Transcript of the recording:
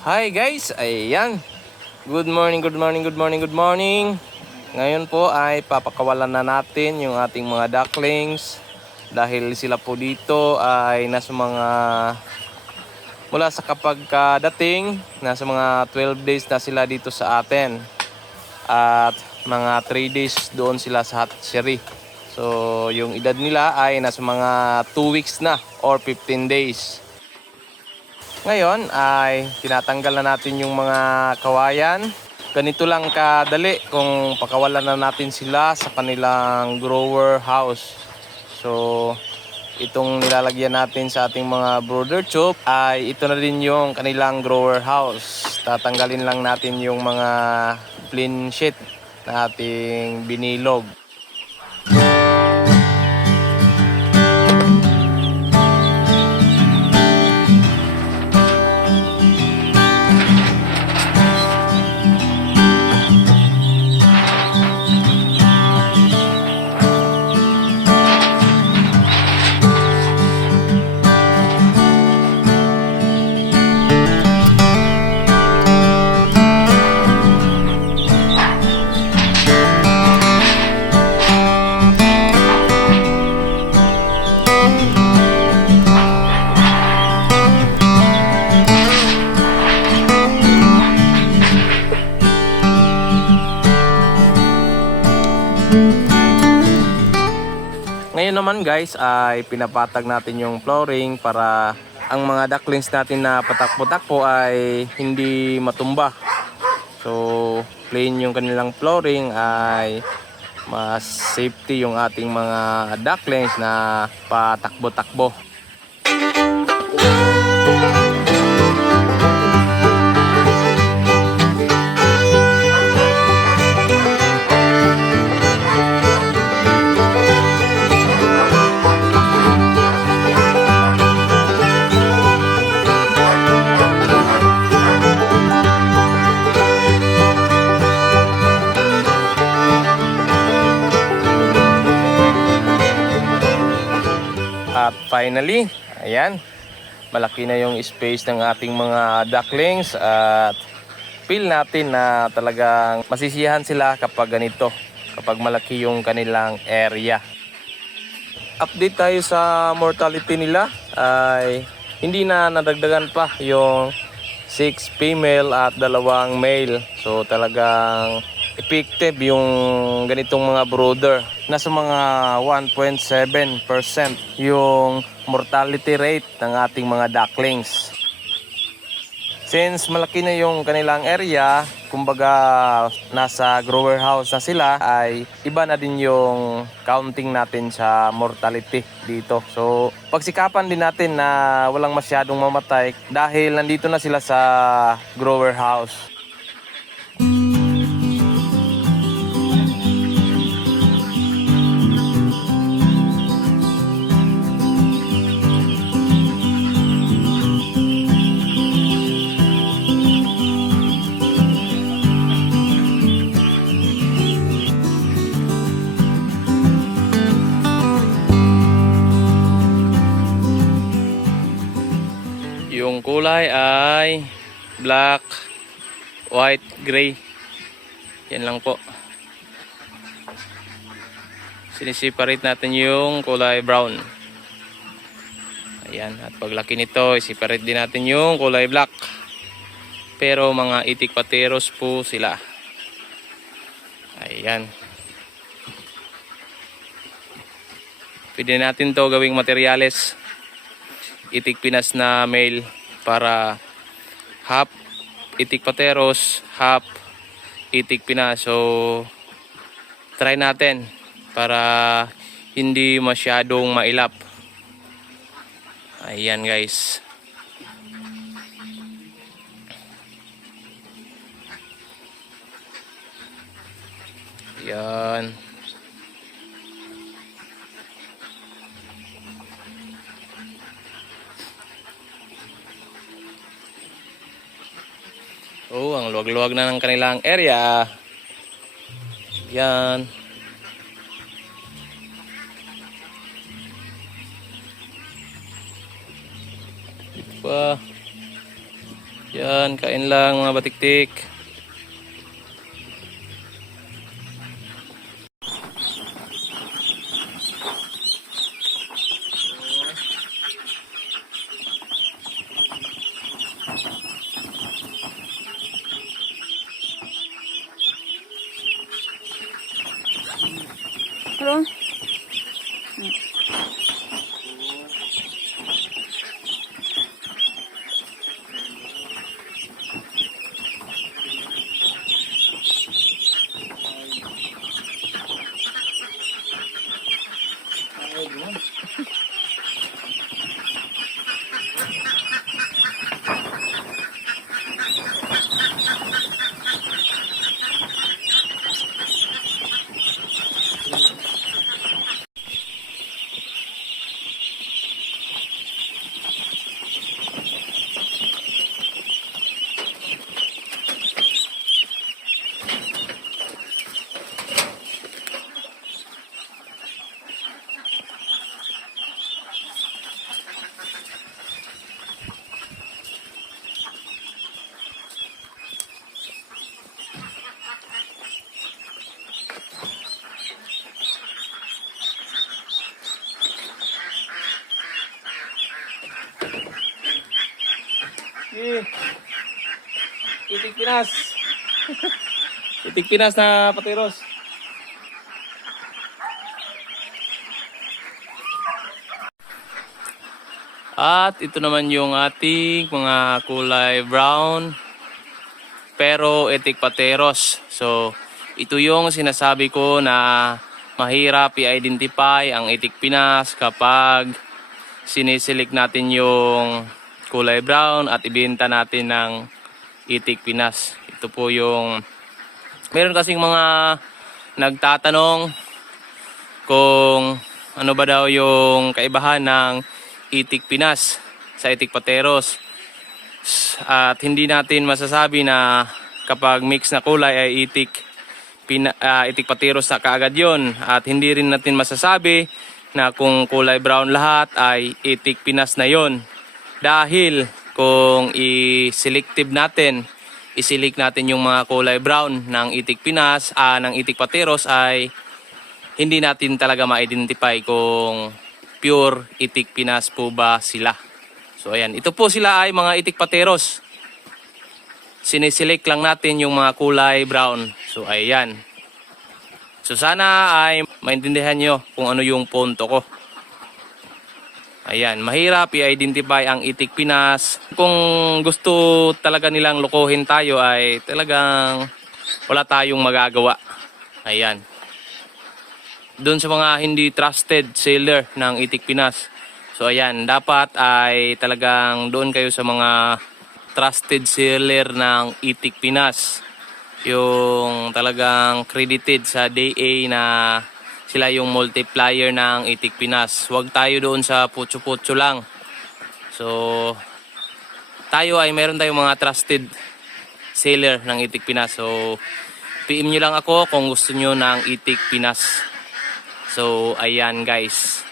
Hi guys, ayan. Good morning, good morning, good morning, good morning. Ngayon po ay papakawalan na natin yung ating mga ducklings dahil sila po dito ay nasa mga mula sa kapag dating nasa mga 12 days na sila dito sa atin at mga 3 days doon sila sa hatchery. So yung edad nila ay nasa mga 2 weeks na or 15 days. Ngayon ay tinatanggal na natin yung mga kawayan. Ganito lang kadali kung pakawalan na natin sila sa kanilang grower house. So itong nilalagyan natin sa ating mga brooder tube ay ito na din yung kanilang grower house. Tatanggalin lang natin yung mga plain sheet na ating binilog. Ngayon naman guys ay pinapatag natin yung flooring para ang mga ducklings natin na patakbo-takbo ay hindi matumba. So plain yung kanilang flooring ay mas safety yung ating mga ducklings na patakbo-takbo. Finally, ayan, malaki na yung space ng ating mga ducklings at feel natin na talagang masisiyahan sila kapag ganito, kapag malaki yung kanilang area. Update tayo sa mortality nila ay hindi na nadagdagan pa yung 6 female at dalawang male. So talagang effective yung ganitong mga brooder. Nasa mga 1.7% yung mortality rate ng ating mga ducklings. Since malaki na yung kanilang area, kumbaga nasa grower house na sila, ay iba na din yung counting natin sa mortality dito. So, pagsikapan din natin na walang masyadong mamatay dahil nandito na sila sa grower house. Yung kulay ay black, white, gray. Yan lang po. Sinisiparate natin yung kulay brown. Ayan. At paglaki nito, isiparate din natin yung kulay black. Pero mga itik pateros po sila. Ayan. Pwede natin to gawing materyales itik pinas na male para half itik pateros, half itik pinas. So, try natin para hindi masyadong mailap. Ayan guys. Yan. Oh, ang luwag-luwag na ng kanilang area. Yan. Ito pa. Yan, kain lang mga batiktik. Pinas. Itik Pinas na patiros. At ito naman yung ating mga kulay brown pero etik pateros. So, ito yung sinasabi ko na mahirap i-identify ang itik Pinas kapag sinisilik natin yung kulay brown at ibenta natin ng itik Pinas. Ito po yung meron kasing mga nagtatanong kung ano ba daw yung kaibahan ng itik Pinas sa itik Pateros. At hindi natin masasabi na kapag mix na kulay ay itik pina, ah, itik Pateros na kaagad yon at hindi rin natin masasabi na kung kulay brown lahat ay itik Pinas na yon dahil kung i-selective natin isilik natin yung mga kulay brown ng itik Pinas ah, ng itik Pateros ay hindi natin talaga ma-identify kung pure itik Pinas po ba sila. So ayan, ito po sila ay mga itik Pateros. Sinisilik lang natin yung mga kulay brown. So ayan. So sana ay maintindihan nyo kung ano yung punto ko. Ayan, mahirap i-identify ang itik Pinas. Kung gusto talaga nilang lokohin tayo ay talagang wala tayong magagawa. Ayan. Doon sa mga hindi trusted seller ng itik Pinas. So ayan, dapat ay talagang doon kayo sa mga trusted seller ng itik Pinas. Yung talagang credited sa DA na sila yung multiplier ng itik Pinas. Huwag tayo doon sa putso-putso lang. So, tayo ay meron tayong mga trusted seller ng itik Pinas. So, PM nyo lang ako kung gusto nyo ng itik Pinas. So, ayan guys.